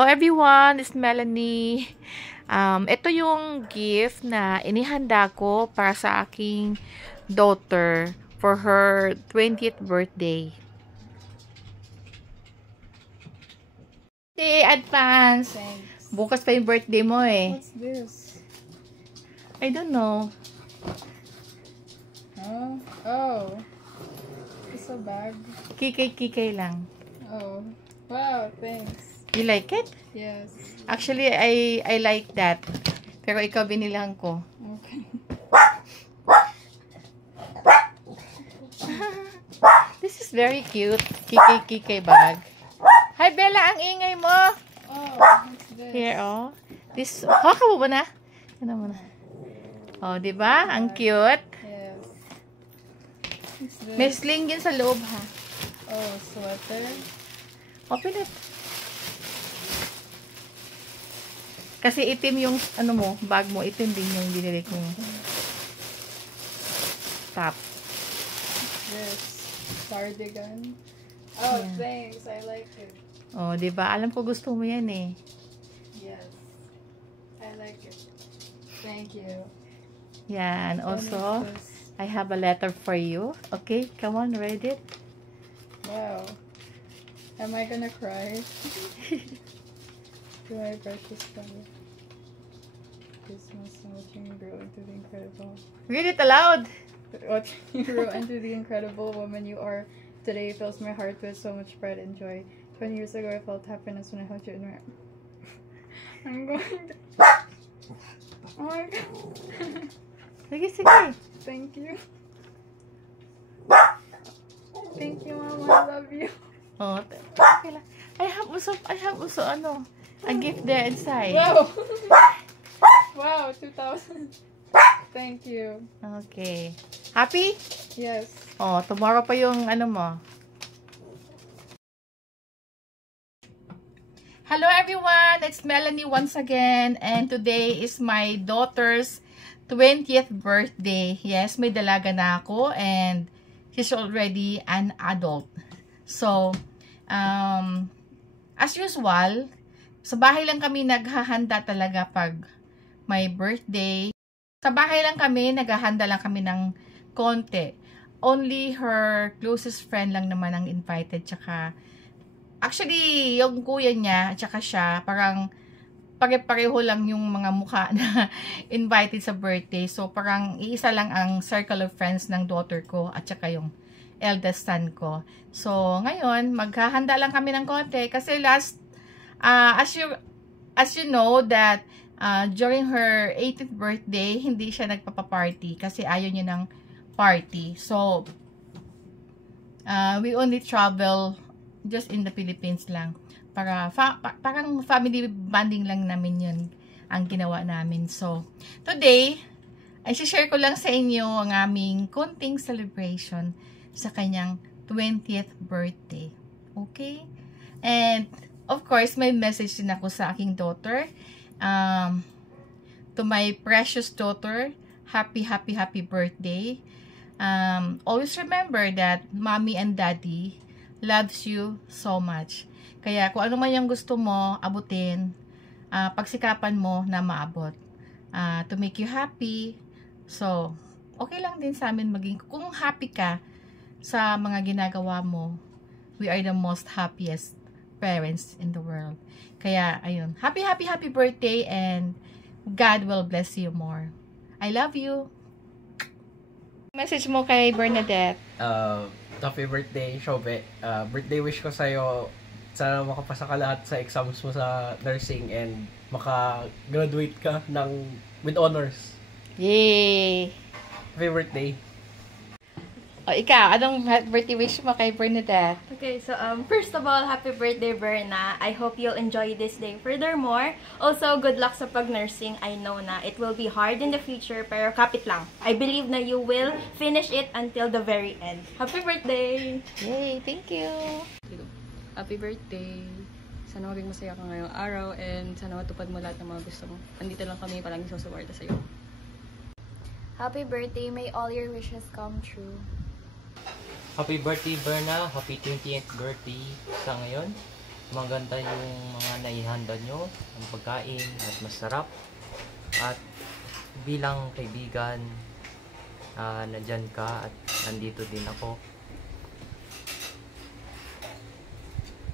Hello everyone, it's Melanie. Ito yung gift na inihanda ko para sa aking daughter for her 20th birthday. Hey, advance! Thanks. Bukas pa yung birthday mo eh. What's this? I don't know. Oh. It's a bag. Kikay lang. Oh. Wow, thanks. You like it? Yes. Actually, I like that. Pero ikaw binilang ko. Okay. This is very cute. Kikay bag. Hi, Bella! Ang ingay mo! Oh, what's this? Here, oh. This, haka mo ba na? Ano mo na? Oh, diba? Ang cute. Yes. What's this? May sling din sa loob, ha? Oh, sweater. Open it. Kasi itim yung, ano mo, bag mo. Itim din yung binili kong top. This. Cardigan. Oh, Yeah. thanks. I like it. Oh, diba? Alam ko gusto mo yan, eh. Yes. I like it. Thank you. Yan. Also, What is this? I have a letter for you. Okay, come on, read it. Wow. Am I gonna cry? To my precious family. Christmas and watching you grow into the incredible. Read it aloud. Watching you grow into the incredible woman you are today fills my heart with so much pride and joy. 20 years ago, I felt happiness when I held you in my arms. I'm going to. Oh my god. Sige. Thank you. Thank you, Mama. I love you. Oh, okay lang. I have also, ano, a gift there inside. Wow. Wow, 2,000. Thank you. Okay. Happy? Yes. Oh, tomorrow pa yung ano mo. Hello everyone, it's Melanie once again, and today is my daughter's 20th birthday. Yes, may dalaga na ako and she's already an adult. So, as usual, sa bahay lang kami naghahanda talaga pag may birthday. Sa bahay lang kami, naghahanda lang kami ng konti. Only her closest friend lang naman ang invited. Tsaka, actually, yung kuya niya, tsaka siya, parang pare-pareho lang yung mga mukha na invited sa birthday. So, parang iisa lang ang circle of friends ng daughter ko at tsaka yung eldest son ko. So, ngayon, maghahanda lang kami ng konti kasi last, as you know that during her 18th birthday, hindi siya nagpapaparty kasi ayaw niya ng party. So, we only travel just in the Philippines lang. Parang family bonding lang namin yun ang ginawa namin. So, today, ay share ko lang sa inyo ang aming konting celebration sa kanyang 20th birthday. Okay? And, of course, may message din ako sa aking daughter. To my precious daughter, happy birthday. Always remember that mommy and daddy loves you so much. Kaya kung ano man yung gusto mo, abutin, pagsikapan mo na maabot. To make you happy. So, okay lang din sa amin maging, kung happy ka sa mga ginagawa mo, we are the most happiest parents in the world. Kaya, ayun, happy birthday and God will bless you more. I love you. Message mo kay Bernadette. Happy birthday, Shobe. Birthday wish ko sa'yo, sana makapasa ka lahat sa exams mo sa nursing and maka-graduate ka with honors. Yay! Happy birthday. O, ikaw, anong birthday wish mo kay Bernadette? Okay, so first of all, happy birthday, Berna. I hope you'll enjoy this day. Furthermore, also good luck sa pag-nursing. I know na it will be hard in the future, pero kapit lang. I believe na you will finish it until the very end. Happy birthday! Yay! Thank you! Happy birthday! Sana maging masaya ka ngayong araw and sana matupad mo lahat ng mga gusto mo. Andito lang kami, palagi susuporta sa'yo. Happy birthday, may all your wishes come true. Happy birthday, Berna. Happy 20th birthday sa ngayon. maganda yung mga naihanda nyo, ang pagkain at masarap. At bilang kaibigan, nandyan ka at nandito din ako.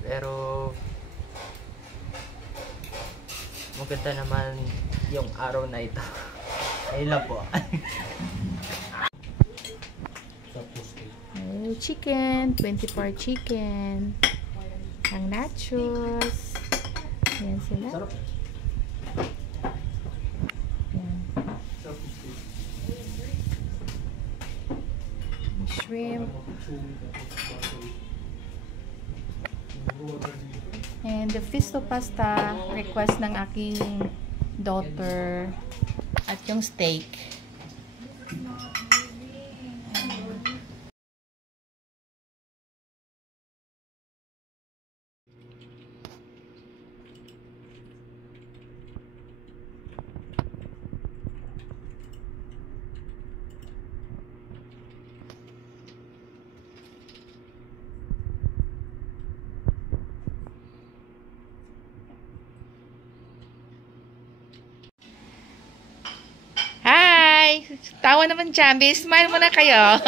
Pero maganda naman yung araw na ito. Ayun lang po. Oh, chicken. 24 chicken. Ang nachos. Ayan sila. Ayan. Shrimp. And the fisto pasta request ng aking daughter at yung steak. Hi! Tawa naman, Jambi. Smile muna kayo.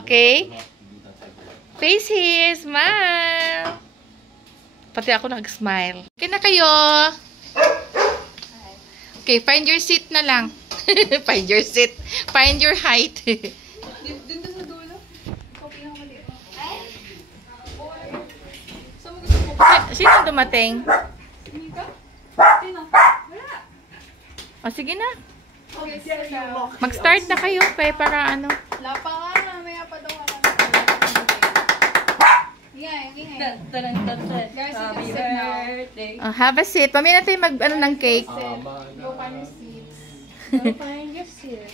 Okay? Face here. Smile. Pati ako nag-smile. Okay na kayo. Okay, find your seat na lang. Find your seat. Find your height. Dito sa dulo. Copy ang mali. Saan mo gusto mo? Sino dumating? Mika? Sino? Wala. O, sige na. Okay, sige na. Mag-start na kayo, para ano. Wala pa nga. Mamaya pa daw ako. Ingay. Guys, Happy you can sit now. birthday. Have a seat. Mamaya natin mag-ano ng cake. Go find your seats. Find your seat.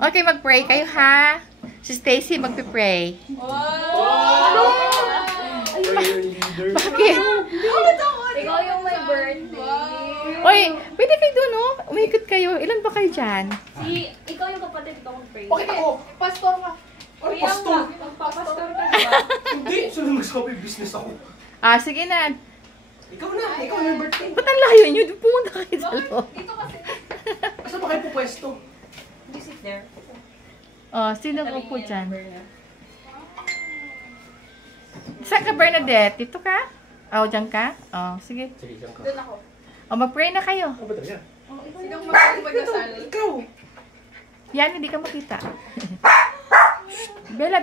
Okay, mag-pray kayo, ha? Si Stacy magpipray. Bakit? Ikaw yung my birthday. Oy, pwede kayo doon, no? Umikot kayo. Ilan ba kayo dyan? Ikaw yung kapatid ko mag-pray. Bakit ako? Pastor ka. Ano pastor? Magpapastor ka, diba? Hindi, sino magsabi business ako? Sige na. Ikaw na yung birthday. Ba't ang layo nyo? Pumunta kayo sa loob. Dito kasi. Asa ba kayo po pwesto? You sit there. Sino ko po dyan? Saan ka, Bernadette? Dito ka? Dyan ka? Sige. Sige, saan ka? Doon ako. Mag-pray na kayo. Ano ba talaga? Sige ang mag-asal. Ikaw! Yan, hindi ka makita. Bella.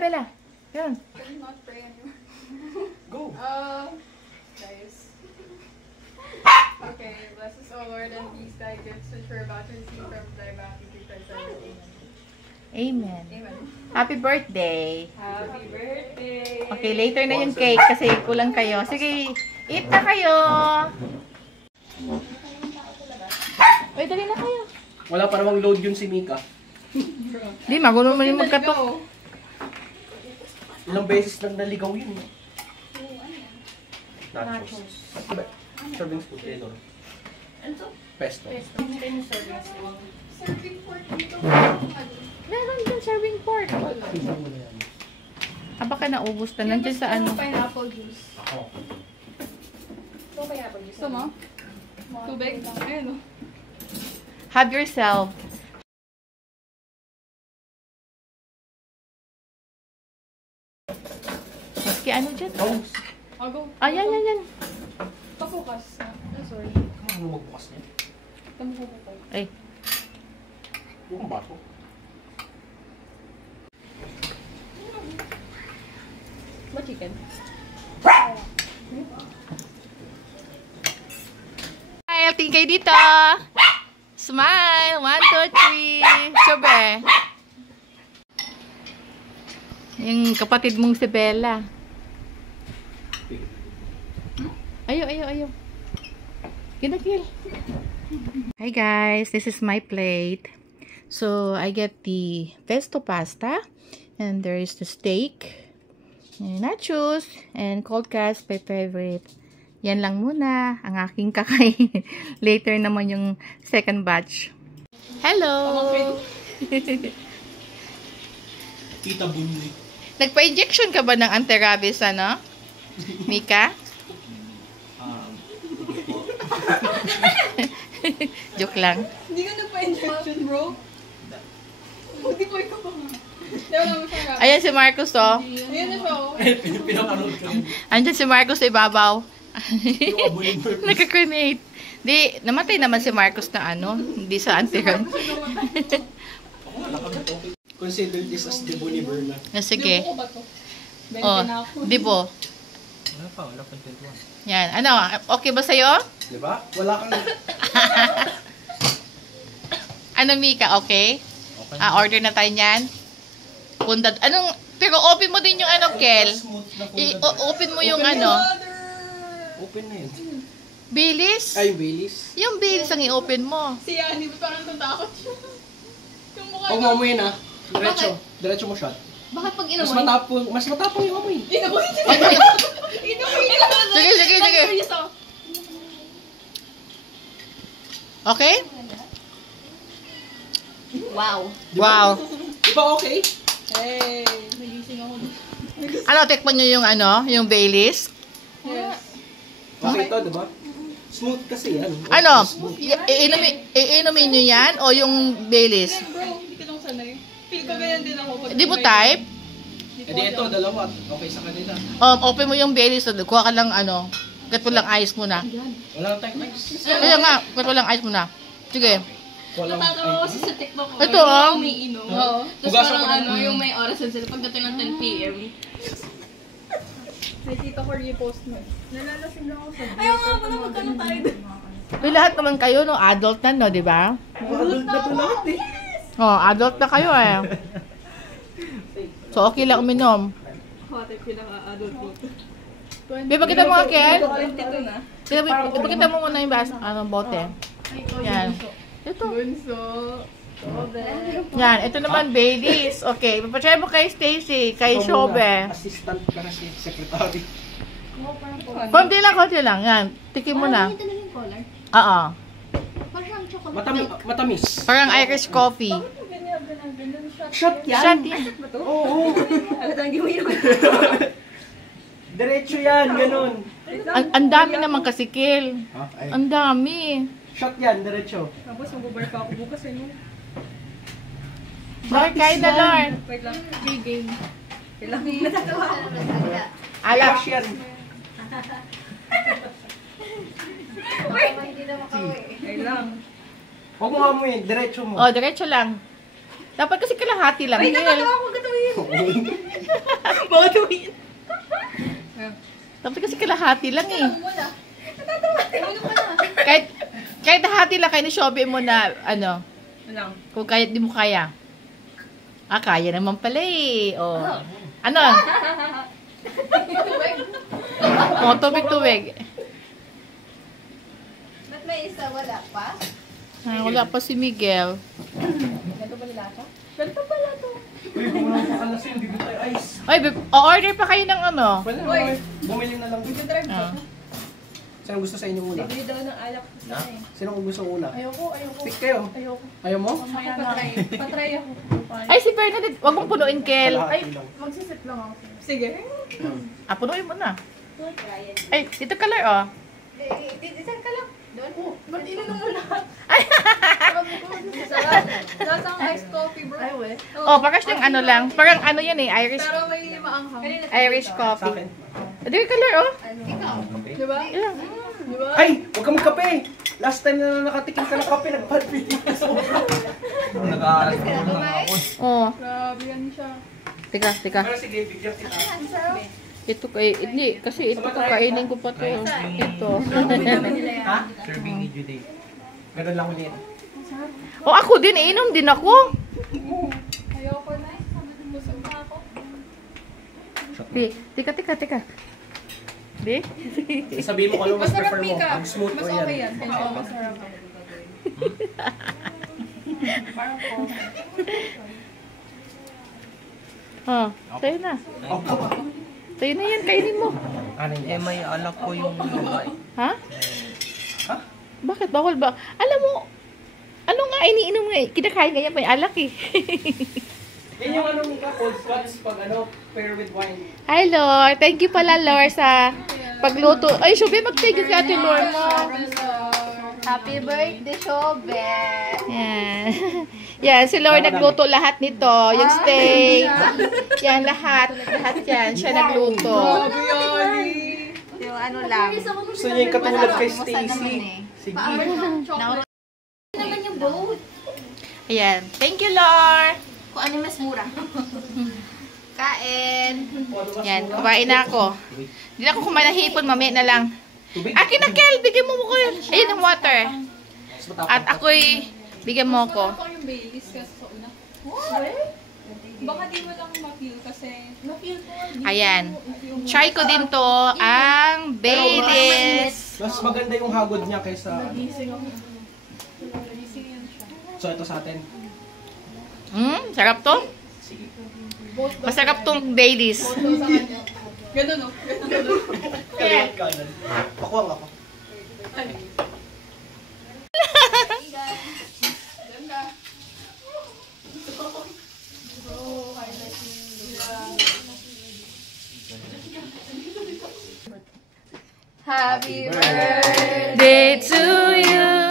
Yan. Can you not pray anymore? Go! Guys. Okay, bless us, O Lord, and these thy gifts which we're about to receive from thy bounty through Christ our Lord. Amen. Amen. Happy birthday. Happy birthday. Okay, later na yung cake kasi kulang kayo. Sige, eat na kayo. Uy, dali na kayo. Wala pa namang load yun si Mika. Di, magulo mo yung magkatok. Ilang beses nang naligaw yun. Nachos. Serving spoon kayo doon. Ano to? Pesto. Serving pork dito. Meron dyan serving pork. Baka naubos na. Nandiyan sa ano. Pineapple juice. Ako. Gusto mo? Tubig? Ayun o. Have yourself. Maski ano dyan? I'll go. Yan. Papukas. Sorry. Ano magbukas niya? Tamukukupo. Ay, Yung bato. What chicken? smile. Tingin kayo dito. Smile. 1, 2, 3. Sobe. Yung kapatid mong si Bella. Ayaw. Kinakil. Hi guys, this is my plate. So, I get the pesto pasta. And there is the steak. And nachos. And cold cuts, my favorite. Yan lang muna ang aking kakain. Later naman yung second batch. Hello! Tita Bunli. Nagpa-injection ka ba ng anti-rabies, ano? Mika? Joke lang. Hindi ka nagpa-injection, bro. Hindi po ikaw pa nga. Ayan si Marcos, oh. Ayan na siya, oh. Pinapanood ko. Andyan si Marcos sa ibabaw. Yung abulin purpose. Nagka-grenade. Di, namatay naman si Marcos na ano, hindi sa anti-gun. Consider this as debo ni Berna. Sige. Ko ba to? Oh, na ako. dibo. Wala pa, wala pa 21. Yan. Ano, okay ba sa'yo? Di ba? Wala kang... Ano, Mika, okay? Okay. Order na tayo niyan. Punta, anong, pero open mo din yung ano, Kel. Open mo yung ano. Open na yun. Bilis? Ay, Willis. Yung bilis ang i-open mo. Si Yani, parang tatakot siya. Yung mukha Huwag mo amoy na. Diretso. Diretso mo shot. Bakit pag Mas matapang yung amoy. Inamoy siya. Sige, sige, sige. Okay? Wow. Wow. Di ba okay? Hey, nagising ako. Ano, tikman nyo yung ano, yung Baileys? Yes. Okay to, di ba? Smooth kasi yan. Ano, Smooth. iinumin nyo yan o yung Baileys? Bro, hindi ka lang sanay. Feel ko ganyan din ako. Di mo type? Eh di ito, dalawa. Okay sa kanila. Open mo yung Baileys, kuha ka lang ano, gat mo lang ice muna. Wala nang time. Kaya nga, gat mo lang ice muna. Sige. Walang Natatawa kasi sa TikTok ko. Ito, oh. Umiinom. Oo. Tapos Hugasan parang ko na. ano, yung may orasan sila pagdating ng 10 p.m. Nakita ko repost mo. Nalalasing lang ako sa Ayaw nga pala magkano tayo doon. Yung lahat naman kayo, no, adult na, no, di ba? adult na to lahat eh. Oh, adult na kayo eh. So, okay lang uminom. Hot, pinaka-adult dito. Ipakita mo nga, Kel. 22 na. Ipakita mo muna yung bote. Yan. Ito. Bunso. Sobe. Yan, ito naman, Baileys. Okay, papatry mo kay Stacy, kay Ikaw muna. Shobe. Assistant ka na si secretary. Konti lang. Yan, tikim mo na. Ito na yung color. Oo. Parang chocolate. Matamis. Parang Irish coffee. Shot yan. Shot yan. Oo. Ano tayong giwin mo? Diretso yan, ganun. Ang dami naman kasi, Kel. Ha? Ay. Ang dami. Shot yan, diretso. Tapos magbubar pa ako bukas eh. No? Lord, kain na, Lord. Wait lang. Big game. Kailangan natatawa. Alak. Flash yan. Wait lang. Huwag mo amoy, diretso mo. Oh, diretso lang. Dapat kasi kalahati lang, Ay, Kel. natatawa ko gatuin. Baka tuwin. Dapat kasi kalahati lang eh. Muna. Natatawa. Ulo ka na. Kahit hati lang kayo ni Shobe mo na, ano, Lang. kung kaya, di mo kaya. Kaya naman pala eh. Oh. Ano? Oh, tubig. Ba't may isa wala pa? Ay, wala pa si Miguel. Ganito ba nila ka? Ganito pala to. Uy, kumulang pa ka lasing, bibig tayo ice. Ay, o-order pa kayo ng ano? Wala, Uy. bumili na lang. Mag-drive Ah. ka. Sino gusto sa inyong una? Bili daw ng alak ko Ha? sila eh. Sino kung gusto una? Ayoko. Pick kayo. Ayoko. Ayaw mo? Ako patry. Patry ako. Ay, si Bernadette, wag mong punuin, Kel. Kalahati lang. Magsisip lang ako. Sige. Punuin mo na. Ay, dito color, oh. Isan ka lang. Doon. Ba't ininom mo lahat? Ay, Lasang iced coffee, bro. Ay, we. oh, parang siyang ano lang. Parang ano yan eh, Pero may maanghang. Irish Sa coffee. akin. Dito color, oh. Diba? Yeah. Diba? Ay! Huwag ka magkape! Last time na nakatikim ka ng kape, nag-bad feeling ka sa ulo. Nag-aalas ko lang ako. Oh, Grabe yan siya. tika. Pero sige, bigyan kita. Ito kay, hindi, kasi ito kakainin ko pa to. Ito. Ha? Serving need you day. Ganun lang ulit. Oh, ako din, inom din ako. Ayoko na. Busog na ako. Tika. Di? Sabihin mo kung ano mas Masarap, prefer mo. Mika. Ang smooth Mas o okay yan. yan. Oo, masarap. Parang ko. Oh, sa'yo na. Opo. Sa'yo na yan, kainin mo. Ano Eh, may alak po yung babae. Ha? Ha? Bakit? Bawal ba? Alam mo, ano nga iniinom nga eh. Kinakain nga yan, may alak eh. Yan yung ano Mika, cold cuts pag ano, pair with wine. Hi, Lord. Thank you pala, Lord, sa pagluto. Ay, Shobe, mag-thank you kay Ate Lord mo. Happy birthday, Shobe! Yan. Yan, si Lord nagluto lahat nito. Yung steak. Yan, lahat. Lahat yan. Siya nagluto. Yung ano lang. Gusto niya yung katulad kay Stacy. Sige. Naman yung boat. Ayan. Thank you, Lord. Kung ano mas mura. Kain. Yan, kumain na ako. Hindi na ako kumain ng hipon, mamaya na lang. Akin na, Kel. Bigyan mo ko yun. Ayun ang water. At ako'y, bigyan mo ko. Ako yung Baileys kasi sa una. Baka di mo lang ma-feel kasi ma-feel ko. Ayan. Try ko din to, ang Baileys. Mas maganda yung hagod niya kaysa... Nagising ako. Nagising yan siya. So, ito sa atin. Sarap to. Masarap tong Baileys. Ganun o. Kaliwat kanan. Pakuwang ako. Happy birthday. Day to you.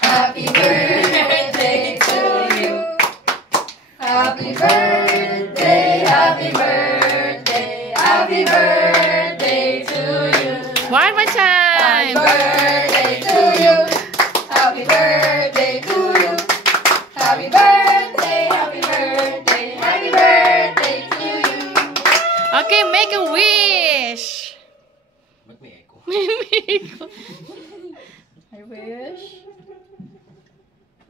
Happy birthday to you. Happy birthday. Happy birthday. Happy birthday to you. One more time. Birthday to you. Happy birthday to you. Happy birthday. Happy birthday. Happy birthday to you. Okay, make a wish. Ba't may echo? I wish.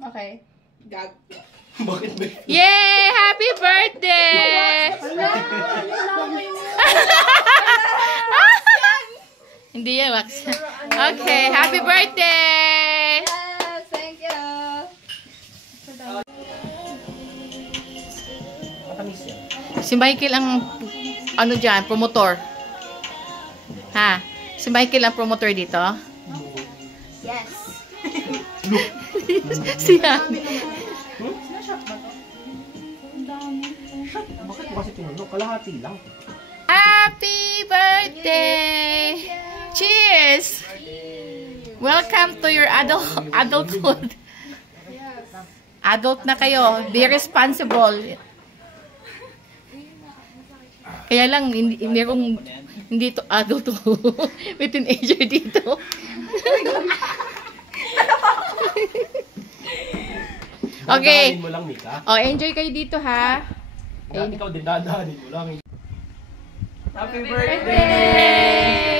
Okay. Gag. Bakit may... Yay! Happy birthday! Hindi yan, wax. Okay, happy birthday! Yes, thank you. Matamis yan. Si Michael ang, ano dyan, promotor. Ha? Si Michael ang promotor dito? Yes. Si Hani. Bakit mo kasi tinulog? Kalahati lang. Happy birthday! Cheers! Welcome to your adulthood. Adult na kayo. Be responsible. Kaya lang, hindi to adult to. May teenager dito. Okay. Dadahanin mo lang, Mika. Oh, enjoy kayo dito, ha? Ikaw din dadahanin mo lang. Happy Birthday!